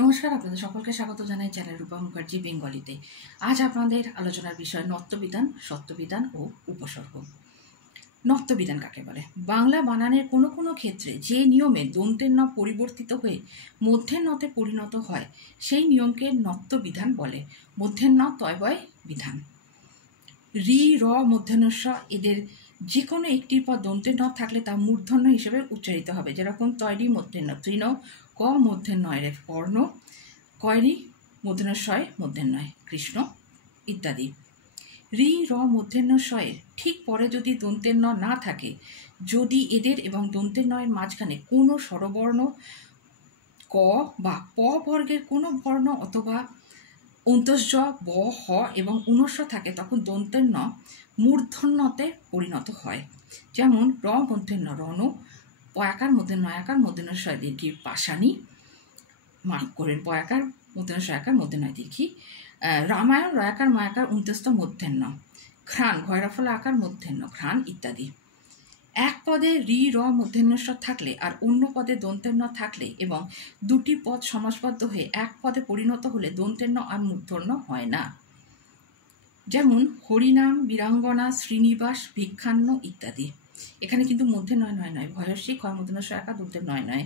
নমস্কার, আপনাদের সকলকে স্বাগত জানাই চ্যানেল রূপা মুখার্জি বেঙ্গলিতে। আজ আপনাদের আলোচনার বিষয় নত্যবিধান, সত্যবিধান ও উপসর্গ। নত্যবিধান কাকে বলে? বাংলা বানানের কোনো কোনো ক্ষেত্রে যে নিয়মে দন্তের ন পরিবর্তিত হয়ে মধ্যের নতে পরিণত হয় সেই নিয়মকে নত্যবিধান বলে। মধ্যের ন তয়বয় বিধান। রি, র, মূর্ধন্য স এদের যে কোনো একটির পর দন্তের ন থাকলে তা মূর্ধন্য হিসেবে উচ্চারিত হবে। যেরকম তৈরি মূর্ধন্য তৃণ, ক মূর্ধন্যয় রে কর্ণ, কয়রি মূর্ধন্যয় মূর্ধন্যয় কৃষ্ণ ইত্যাদি। রি, র, মূর্ধন্যয়ের ঠিক পরে যদি দন্তের ন না থাকে, যদি এদের এবং দন্তের নয়ের মাঝখানে কোনো স্বরবর্ণ ক বা প বর্গের কোনো বর্ণ অথবা অন্তস্জ, ব, হ এবং উনস্ব থাকে, তখন দন্তের ন মূর্ধন্যতে পরিণত হয়। যেমন র মূর্ধন্য রণ, পয়াকার মধ্যে নয়াকার মধ্যে শয় দীর্ঘি পাশানি, মার্ক করেন পয়াকার মধ্যে শয়াকার মধ্যে নয় দীর্ঘি। রামায়ণ রয়াকার মায়াকার উন্তস্ত মধ্যাহ্ন, ঘ্রাণ ঘয়রাফলা আকার মধ্যাহ্ন ঘ্রাণ ইত্যাদি। এক পদে রি, র মূর্ধন্যস্বর থাকলে আর অন্য পদে দন্তের ন থাকলে এবং দুটি পদ সমাসবদ্ধ হয়ে এক পদে পরিণত হলে দন্তের ন আর মূর্ধন্য হয় না। যেমন হরিনাম, বীরাঙ্গনা, শ্রীনিবাস, ভিক্ষান্ন ইত্যাদি। এখানে কিন্তু মধ্যে নয় নয় নয় ভয়সী ক্ষয় মূর্ধন্য একা দন্তের নয় নয়।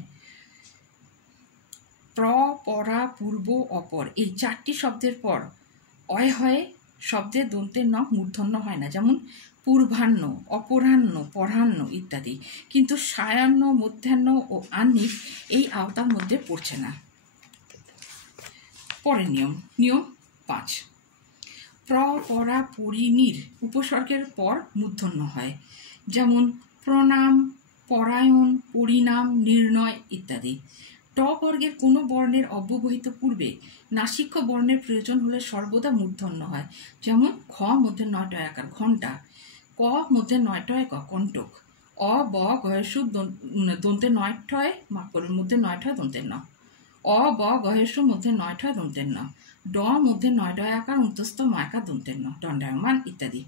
প্র, পরা, পূর্ব, অপর এই চারটি শব্দের পর অয় হয়ে শব্দের দন্তের ন মূর্ধন্য হয় না। যেমন পূর্বাহ্ন, অপরাহ্ন, পরাহ্ন ইত্যাদি। কিন্তু সায়াহ্ন, মধ্যাহ্ন ও আহ্নিক এই আওতার মধ্যে পড়ছে না। পরের নিয়ম 5। প্র, পরা, পরিণীর উপসর্গের পর মূর্ধন্য হয়। যেমন প্রণাম, পরায়ণ, পরিণাম, নির্ণয় ইত্যাদি। ট বর্গের কোনো বর্ণের অব্যবহিত পূর্বে নাসিক্য বর্ণের প্রয়োজন হলে সর্বদা মূর্ধন্য হয়। যেমন খ মধ্যে নয়টয় আকার ঘণ্টা, ক মধ্যে নয়টয় ক কণ্টক, অ, ব, গহেশু দন্তের নয়টয় মাপরের মধ্যে নয়টয় দন্তের ন, অ, ব, গহেশু মধ্যে নয়টয় দন্তের ন, ড মধ্যে নয়টয় আকার অন্তস্থ মায়াকার দন্তের ন দণ্ডায়মান ইত্যাদি।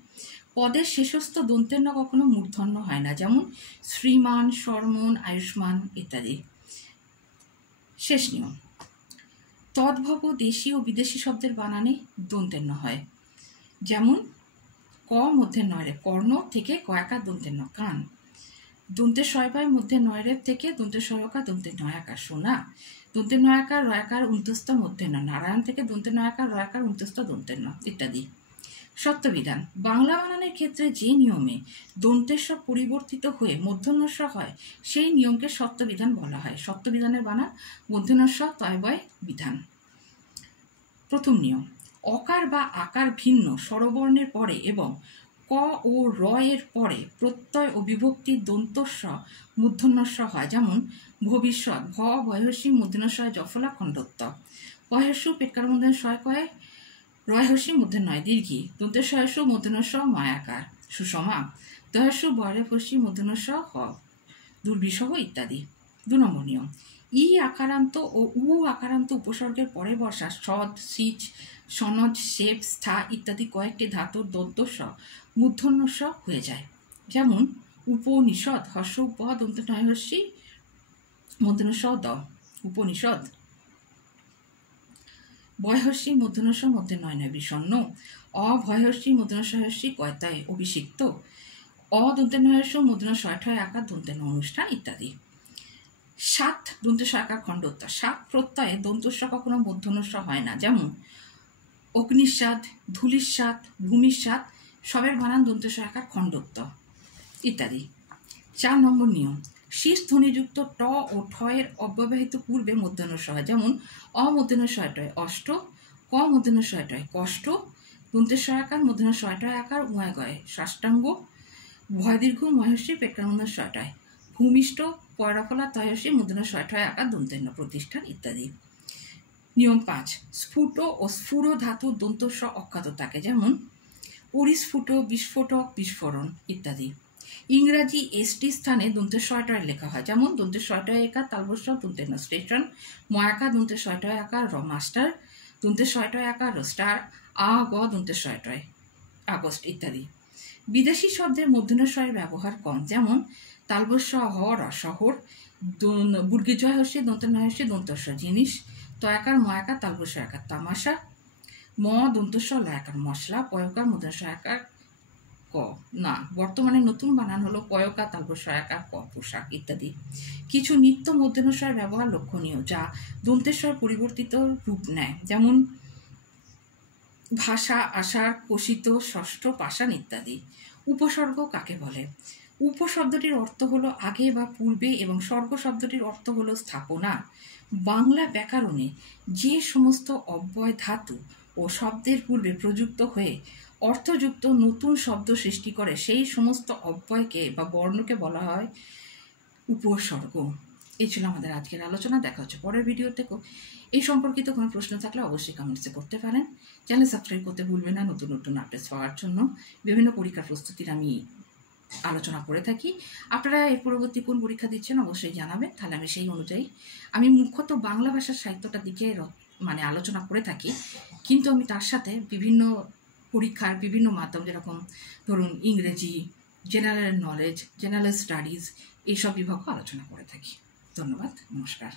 পদের শেষস্থ দন্তের ন কখনো মূর্ধন্য হয় না। যেমন শ্রীমান, শর্মন, আয়ুষ্মান ইত্যাদি। শেষ নিয়ম, তদ্ভব দেশি ও বিদেশি শব্দের বানানে দন্তের ন হয়। যেমন ক মধ্যে নয় রেপ কর্ণ থেকে কয়াকার দন্তের ন কান, দন্তের শয়বায় মধ্যে নয় রেপ থেকে দন্তের শয়কার দন্তের নয়াকার সোনা, দন্তের নয়াকার রয়াকার উন্তস্থ মধ্যে ন নারায়ণ থেকে দন্তের নয়াকার রয়াকার উন্তস্থ দন্তের ন ইত্যাদি। সত্যবিধান, বাংলা বানানের ক্ষেত্রে যে নিয়মে দন্তেস্ব পরিবর্তিত হয়ে মূর্ধন্যস্ব হয় সেই নিয়মকে সত্যবিধান বলা হয়। সত্যবিধানের বানান মূর্ধন্যস্ব তয়বয় বিধান। প্রথম নিয়ম, অকার বা আকার ভিন্ন স্বরবর্ণের পরে এবং ক ও র এর পরে প্রত্যয় ও বিভক্তির দন্তস্ব মূর্ধন্যস্ব হয়। যেমন ভবিষ্যৎ, ভ ভয়সী মূর্ধন্যস্বয় জফলা খণ্ডত্ব, ভয়সু পেটকার মধ্যে শয় কয় রয়হস্যি মধ্যে নয় দীর্ঘি, দন্তের শয়সু মূর্ধন্যস্ব মায়াকার সুষমা, দয়সু বয়রেফস্যি মূর্ধন্যস্ব হ দুর্বিষহ ইত্যাদি। 2 নম্বর নিয়ম, ই আকারান্ত ও উ আকারান্ত উপসর্গের পরে বসা সদ, সিচ, সনজ, শেপ, স্থা ইত্যাদি কয়েকটি ধাতুর দন্তস্ব মূর্ধন্যস্ব হয়ে যায়। যেমন উপনিষদ, হর্ষ উপ দন্ত নয়হস্যি মূর্ধন্যস্ব দ উপনিষদ, ভয়হস্যি মূর্ধন্যস্ব মধ্যে নয় নয় বিষণ্ণ, অভয়হস্যি মূর্ধন্যস্বহস্যি কয়তায় অভিষিক্ত, অদন্তের নয়স্য মূর্ধন্যস্ব ঠয় আকার দন্তের অনুষ্ঠান ইত্যাদি। 7 দন্তেস্ব আকার খণ্ডত্ব, 7 প্রত্যয়ে দন্তস্ব কখনো মূর্ধন্যস্ব হয় না। যেমন অগ্নিস্বাদ, ধূলিস্বাদ, ভূমিস্বাদ সবের বানান দন্তেস্ব আকার খণ্ডত্ব ইত্যাদি। 4 নম্বর নিয়ম, শীষ ধ্বনিযুক্ত ট ও ঠ এর অব্যবহিত পূর্বে মূর্ধন্যস্ব হয়। যেমন অমূর্ধন্যস্বয়টয় অষ্ট, ক মূর্ধন্যস্বয়টয় কষ্ট, দন্তেস্ব আকার মূর্ধন্যস্বয়টয় আকার উমায় গয় সাষ্টাঙ্গ, ভয়দীর্ঘ মহর্ষি পেটকার মূর্ধন্যস্বয়টয় ভূমিষ্ঠ, পয়রাফলা তয়সী মূর্ধন্যস্বয়টয় আকার দন্তের ন প্রতিষ্ঠান ইত্যাদি। নিয়ম 5, স্ফুট ও স্ফুর ধাতুর দন্তস্ব অখ্যাত থাকে। যেমন পরিস্ফুট, বিস্ফোটক, বিস্ফোরণ ইত্যাদি। ইংরাজি এসটি স্থানে দন্তের শয়টয় লেখা হয়। যেমন দন্তের শয়টয় একার তালবস্ব দন্তের ন স্টেশন, ময়াকার দন্তের শয়টয় আকার র মাস্টার, দন্তের শয়টয় আকার র স্টার, আ গ দন্তের শয়টয় আগস্ট ইত্যাদি। বিদেশি শব্দের মূর্ধন্যস্বয়ের ব্যবহার কম। যেমন তালবস্ব হ র শহর, বুর্গীজয় হস্যি দন্ত নয়স্যি দন্তস্ব জিনিস, তয়াকার ময়াকার তালবস্য একার তামাশা, ম দন্তস্ব লয়াকার মশলা, পয়কার মূর্ধন্য একার ক না, বর্তমানে নতুন বানান হলো পয়কা তালবস্য একার ক পোশাক ইত্যাদি। কিছু নিত্য মূর্ধন্যস্বরের ব্যবহার লক্ষণীয়, যা দন্তেশ্বর পরিবর্তিত রূপ নেয়, যেমন ভাষা, আষাঢ়, কোষিত, ষষ্ঠ, পাষাণ ইত্যাদি। উপসর্গ কাকে বলে? উপশব্দটির অর্থ হলো আগে বা পূর্বে এবং স্বর্গ শব্দটির অর্থ হলো স্থাপনা। বাংলা ব্যাকরণে যে সমস্ত অব্যয় ধাতু ও শব্দের পূর্বে প্রযুক্ত হয়ে অর্থযুক্ত নতুন শব্দ সৃষ্টি করে সেই সমস্ত অব্যয়কে বা বর্ণকে বলা হয় উপসর্গ। এই ছিল আমাদের আজকের আলোচনা। দেখা হচ্ছে পরের ভিডিওতে। এই সম্পর্কিত কোনো প্রশ্ন থাকলে অবশ্যই কমেন্টসে করতে পারেন। চ্যানেল সাবস্ক্রাইব করতে ভুলবেন না নতুন নতুন আপডেটস পাওয়ার জন্য। বিভিন্ন পরীক্ষার প্রস্তুতির আমি আলোচনা করে থাকি। আপনারা এর পরবর্তী কোন পরীক্ষা দিচ্ছেন অবশ্যই জানাবেন, তাহলে আমি সেই অনুযায়ী, আমি মুখ্যত বাংলা ভাষার সাহিত্যটার দিকে আলোচনা করে থাকি, কিন্তু আমি তার সাথে বিভিন্ন পরীক্ষার বিভিন্ন মাধ্যম, যেরকম ধরুন ইংরেজি, জেনারেল নলেজ, জেনারেল স্টাডিজ, এইসব বিভাগও আলোচনা করে থাকি। ধন্যবাদ, নমস্কার।